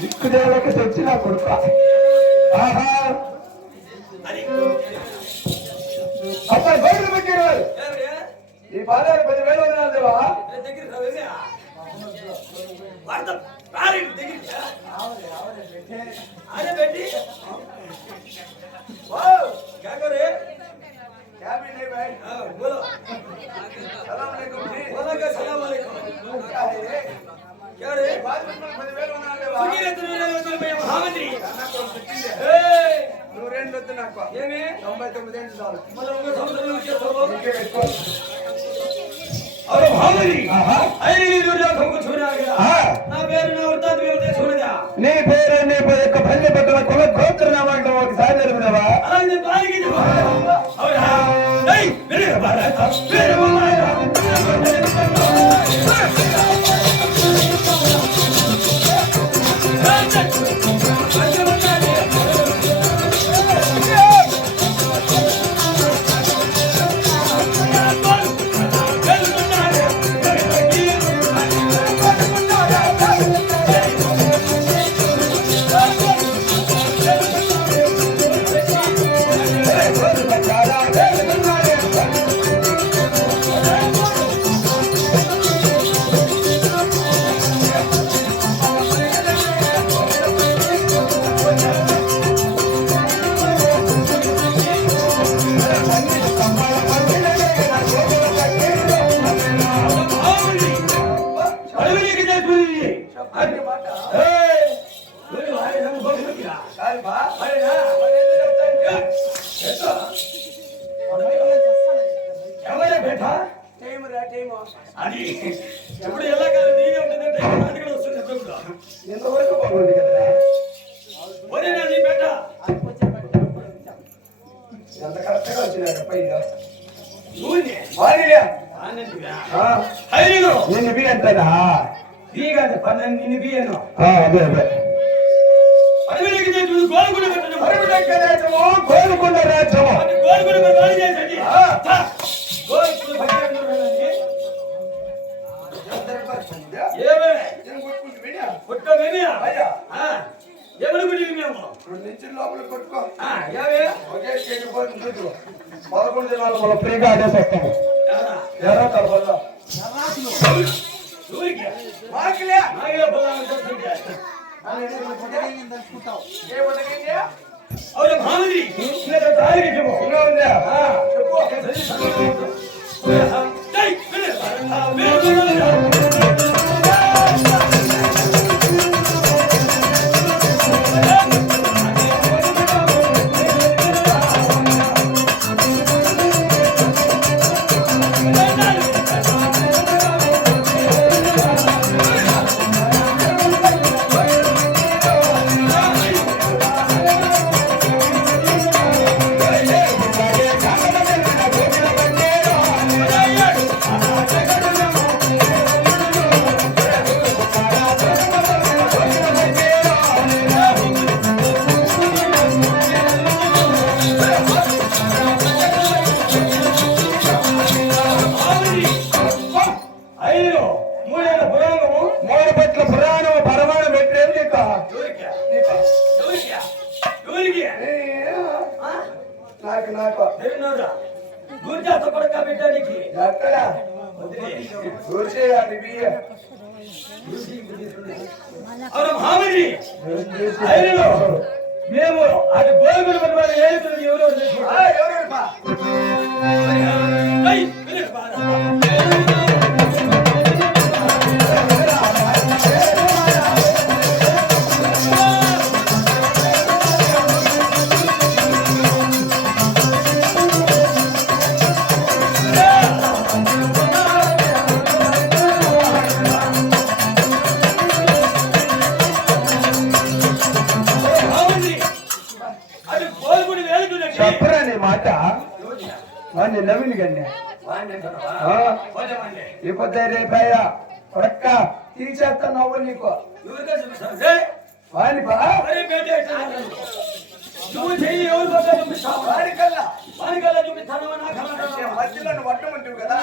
దిక్కుదేవకి తెచ్చిన కొడుక అబ్బాయి బయటకు పెట్టారు ఈ బాధాలు 10,000 వందలు దేవా నువ్వు 2 వద్దు నాకు 99 ఏళ్ళు చాలు నీ పేరు నీ యొక్క పల్లె పక్కన కుల గోత్ర నామాంటే ఒకసారి జరుగుతావా అది ఎప్పుడు ఎలా కాదు నీనే ఉంటుందంటే కూడా వస్తుంది ఎంతవరకు బాగుంది కదా నీ బెట్ట ఎంత కరెక్ట్గా వచ్చినాడు పైగా నిన్ను బి అంటారా బి కాదు నిన్ను బి అను అదే అదే కోరుకున్న రాజ్యము ఎవరికి మేము 2 నుంచి లోపల కొట్టుకో. ఒకే కేజీ పోతుంది చూడు. 11 దినాలు మళ్ళీ ఫ్రీగా ఆడేసి వస్తాము. ఎర్ర కలపల్ల మాకిలే అవును భామది మేము అది గోగులు ఎవరు నవీన్ గండి ఇప్పుడు రేపయ్యా కొడక్క తీసేస్తా నవ్వు నీకు వాణి మధ్యలో వట్టమంటావు కదా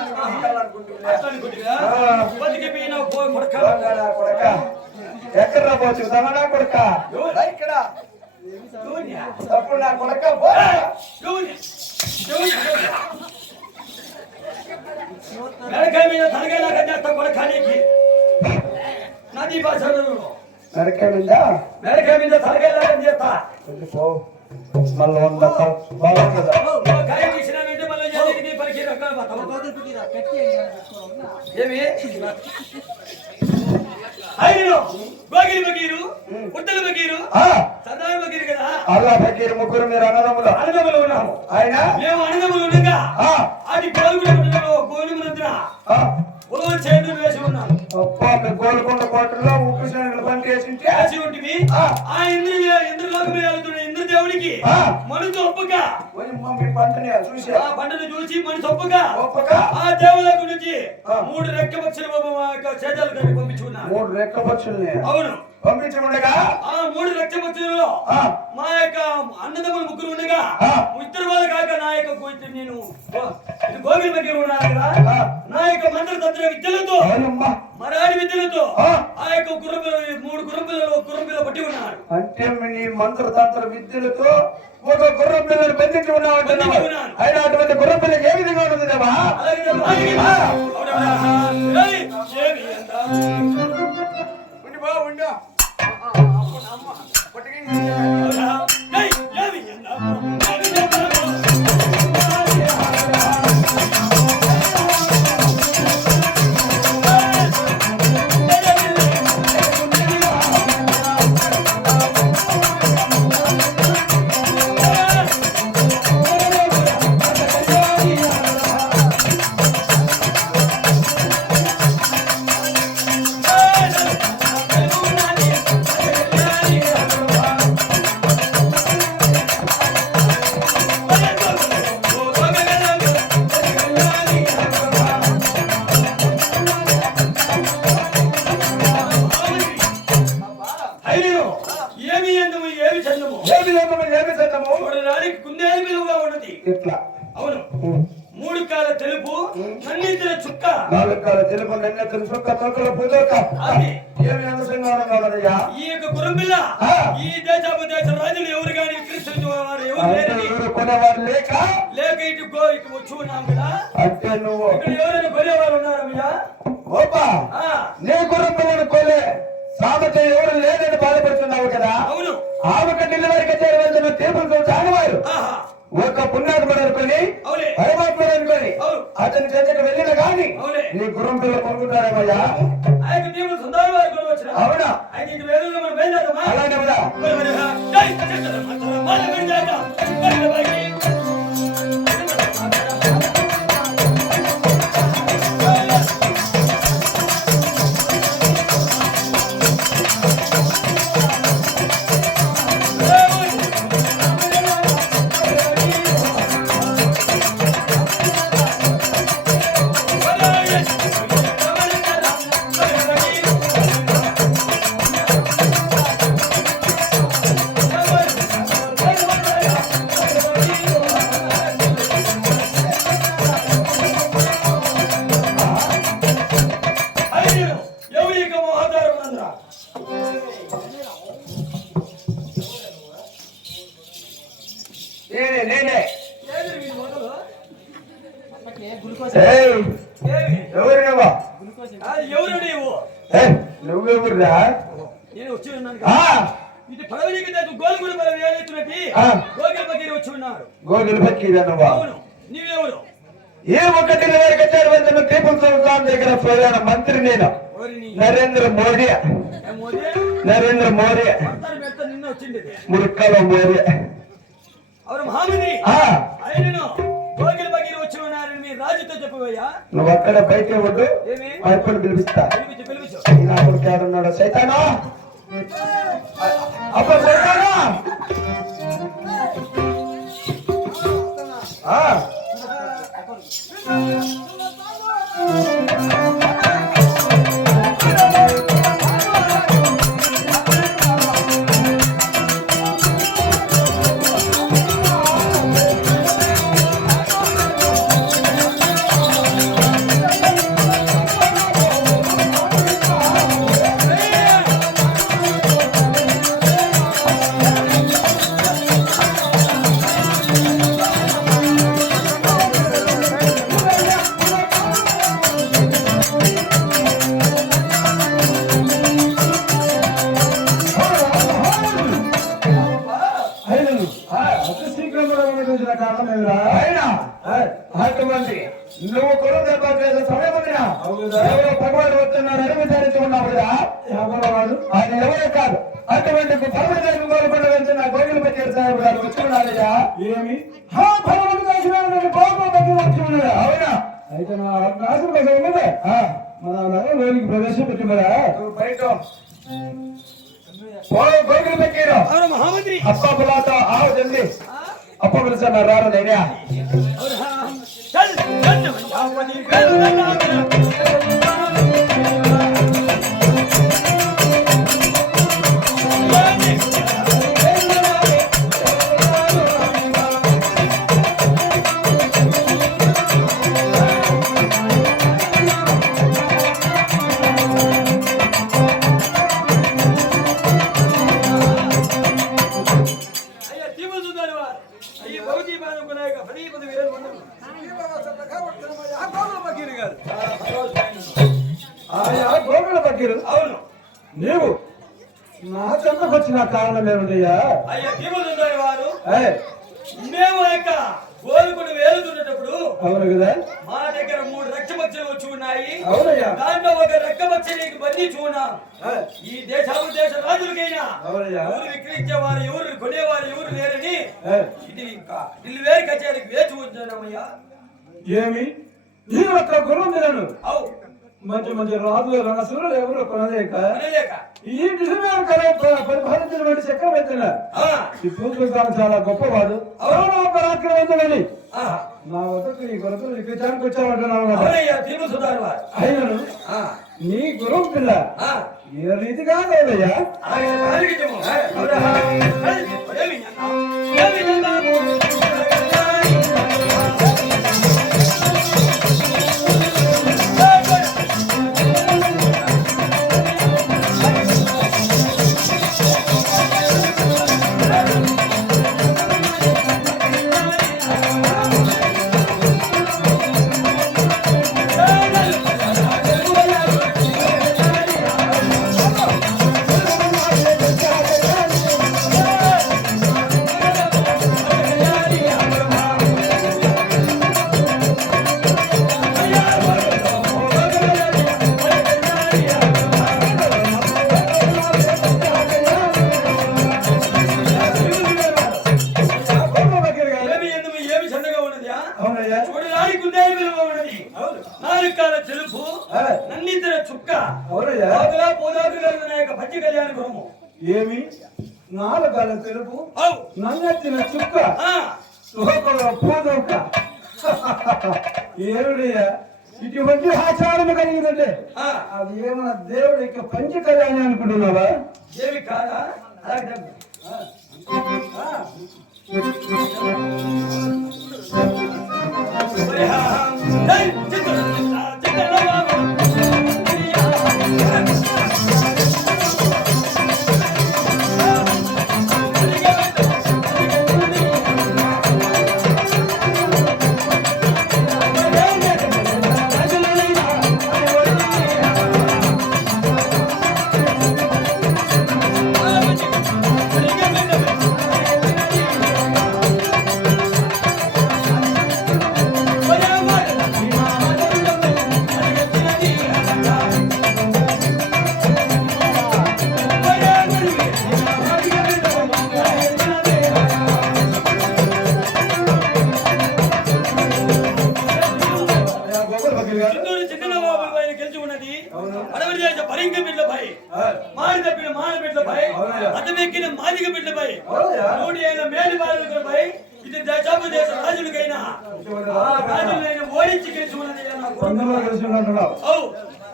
కొడక ఎక్కడ పోవచ్చు తమనా కొడక ఇక్కడ తప్పుడు నా కొడక నరకాయ మీద తలగేలాగా చేస్తా కొడకానికి నది భాష నరకాయ మీద తలగేలాగా చేస్తా మళ్ళీ కాయ తీసినానంటే మళ్ళీ పలికి ఏమి ఆయన గోగిలి బకీరు ఉత్తల బకీరు సదాయి బకీరు కదా అల్లా బకీరు ముగ్గురు మీరు అన్నదమ్ములు ఉన్నాము ఆయన మేము అన్నదమ్ములు ఉండగా అది గోలుగుండ ఉలవ చేతులు వేసి ఉన్నాము గోల్కొండ కోటలో ఉప్పు శనగలు పని వేసి ఉంటుంది ఆ ఇంద్రలోకమే వెళ్తున్న ఇంద్రదేవుడికి మనసు ఒప్పుక పంటను చూసి మనసు ఒప్పుక ఆ దేవుల గురించి 3 రెక్క పక్షులు చేతాలు కలిపి పంపించుకున్నాను 3 రెక్క పక్షుల్ని అవును పంపించముండగా ఆ 3 రెక్క పక్షులలో మా యొక్క అన్నదమ్ములు ముగ్గురు ఉండగా ఇద్దరు వాళ్ళు కాక నా యొక్క నేను గోగిలి దగ్గర ఉన్నాను కదా నా యొక్క మంత్రతంత్ర విద్యలతో మరాడి విద్యలతో ఆ యొక్క 3 గుర్రపిల్లలు పట్టి ఉన్నారు అంటే నీ మంత్రతంత్ర విద్యలతో ఒక గుర్రం పిల్లలు బంధించి ఉన్నావు ఆయన అటువంటి గుర్రం పిల్లకి ఏ విధంగా ఉంటుంది మూడు కాల తెలుపు నన్నించిన చుక్క 4 కాల తెలుపు నన్నెత్తిన చుక్క తోకల పూదోక అది ఏమి అందసంగారం కావాలయ్యా ఈ యొక్క గురంబిల్ల ఈ దేశపు దేశ రాజులు ఎవరు గాని విక్రయించేవారు ఎవరు లేరని కొనేవారు లేక ఇటు వచ్చి ఉన్నాం కదా అంటే నువ్వు ఇక్కడ ఎవరైనా కొనేవారు ఉన్నారమ్మయ్యా ఓపా నీ గురంబిల్లను కొనే సామెత ఎవరు లేదని బాధపడుతున్నావు కదా అవును ఆమెకు డెలివరీకి చేరవలసిన టేబుల్తో చాగవారు ఒక పుణ్యాత్ముడు అనుకొని పరమాత్ముడు అనుకొని అతని చెంతకు వెళ్ళిన కానీ నీ గుర్రం పిల్లలు కొనుక్కుంటారేమయ్యా అవునా అలానే కదా నువ్వెవరురా నేను వచ్చి ఉన్నాను ఇది పడవలికి గోల్గుడ పడవ ఏదైతున్నట్టు గోగిల పక్కన వచ్చి ఉన్నారు గోగిల పక్కన అవును నీవెవరు ఏ ఒక్కటి నెరవేర్చారు వందన దీపం సంస్థానం దగ్గర ప్రధాన మంత్రి నేను నరేంద్ర మోడీ నిన్న వచ్చింది మురుక్కల మోడీ అవరు మహామంత్రి ఆయనను గోగిల పక్కన వచ్చి ఉన్నారని మీ రాజుతో చెప్పవయ్యా నువ్వు అక్కడ బయట ఉండు అప్పుడు పిలిపిస్తా అప్పుడు కేడున్నాడు సైతానా అప్పుడు సైతానా అటువంటి నువ్వు కులం దర్బారు సమయం ఎవరో భగవాడు వస్తున్నారు అడుగుతారున్నావు కదా ఆయన ఎవరో కాదు అటువంటి భగవంతుడికి కోరుకుంటూ వెళ్తున్న గోగులు పెట్టారు సాహెబ్ గారు వచ్చి ఉన్నారయ్యా ఏమి భగవంతుడు అవునా అయితే నా ఆశ కోసం ఉన్నదే మన నగరంలోనికి ప్రవేశపెట్టి మరా బయట గోగులు పెట్టారు మహామంత్రి అప్ప బులాతో ఆవు జల్దీ అప్ప పిలిచాను రారు నేనే అవును నీవు నా చెంతకు వచ్చిన కారణం ఏమిటయ్యా అయ్యా దీపదుందరి వారు మేము యొక్క గోలుకుని వేలుతున్నప్పుడు అవును కదా మా దగ్గర 3 రక్తపక్షులు వచ్చి ఉన్నాయి అవునయ్యా దాంట్లో ఒక రక్తపక్షిని బంధించి ఉన్నాం ఈ దేశ రాజులకైనా ఎవరు విక్రయించేవారు ఎవరు కొనేవారు ఎవరు లేరని ఇది ఢిల్లీ కచేరీకి వేచి ఉంచానమ్మయ్యా ఏమి ఈ ఒక్క గురువు నేను అవు మంచి మంచి రాజులు రణసులు ఎవరు కొనలేక ఈ డిసెంబర్ పరిపాలించిన చక్రవర్తిన ఈ పూర్వకాలం చాలా గొప్పవాడు పరాక్రమంతులని నా వద్దకు ఈ కొరకు విక్రయానికి వచ్చామంటున్నావు అయినను నీ గురువు పిల్ల ఏ రీతిగా లేదయ్యా నాలుగాల తెలుపు నన్నిద్దర చుక్క అవునయ్యా పోదాకు నా యొక్క పచ్చి కళ్యాణ గురము. ఏమి నాలుగాల తెలుపు నన్నెత్తిన చుక్క లోకంలో పోదొక్క ఏమిడయ్యా ఇటువంటి ఆచారం కలిగిందంటే అది ఏమన్నా దేవుడి యొక్క పంచ కళ్యాణి అనుకుంటున్నావా? ఏమి కాదా? అలాగే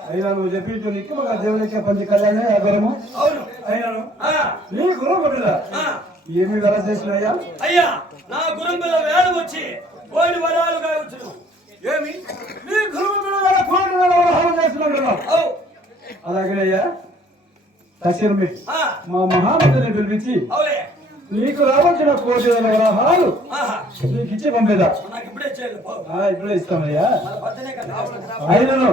అయినా నువ్వు చెప్పించు నీకు మా దేవునికి పంచి కళ్యాణే అగరము అయినాను నీ గురం బిడ్డ ఏమి వేళ చేసినయ్యా? అయ్యా నా గురం బిడ్డ వేళ వచ్చి కోడి వరాలుగా వచ్చును. ఏమి నీ గురం బిడ్డ కోడి వరాలు చేసినట్టున్నావు? అలాగే అయ్యా తక్షణమే మా మహామంత్రిని పిలిపించి నీకు రావాల్సిన కోటి వరహాలు నీకు ఇచ్చి పంపేదా? ఇప్పుడే ఇస్తామయ్యా. అయినను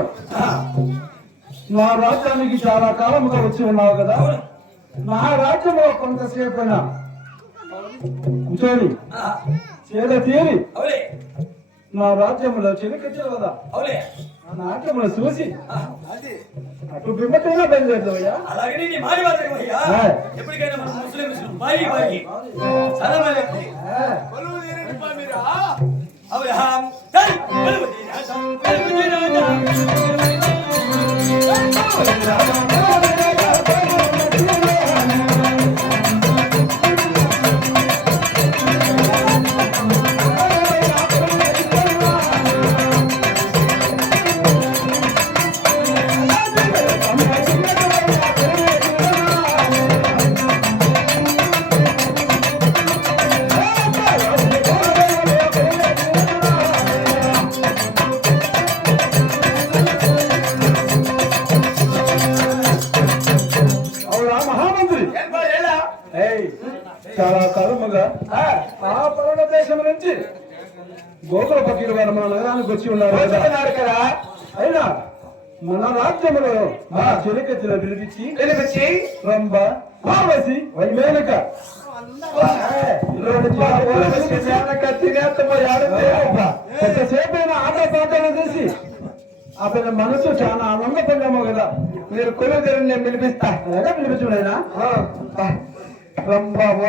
నా రాజ్యానికి చాలా కాలముగా వచ్చి ఉన్నావు కదా, నా రాజ్యంలో కొంతసేపు కూర్చొని చేద తీరి నా రాజ్యంలో చెలికచ్చావు కదా, ఆ నాట్యములు చూసి అటు బిమ్మతైనా బయలుదేరుతావయ్యా. అలాగే నీ మారి వాదయ్యా ఎప్పటికైనా మన ముస్లిమ్స్ బాయి బాయి సలామలేకు కొలువు తీరని పామిరా అబ్రహాం చల్ కొలువు తీరా కొలువు తీరా చాలా కాలముగా ఆ పర్వత దేశం నుంచి గోకుల పకీరు వారు మన నగరానికి వచ్చి ఉన్నారు కదా. అయినా మన రాజ్యంలో మా చెలికత్తుల పిలిపించి రంభ పార్వతి వైమేనక ఎంతసేపైనా ఆట పాటలు చేసి ఆ పిల్ల మనసు చాలా ఆనందపడ్డాము కదా. మీరు కొలువు నేను పిలిపిస్తా పిలిపించుడైనా రంభ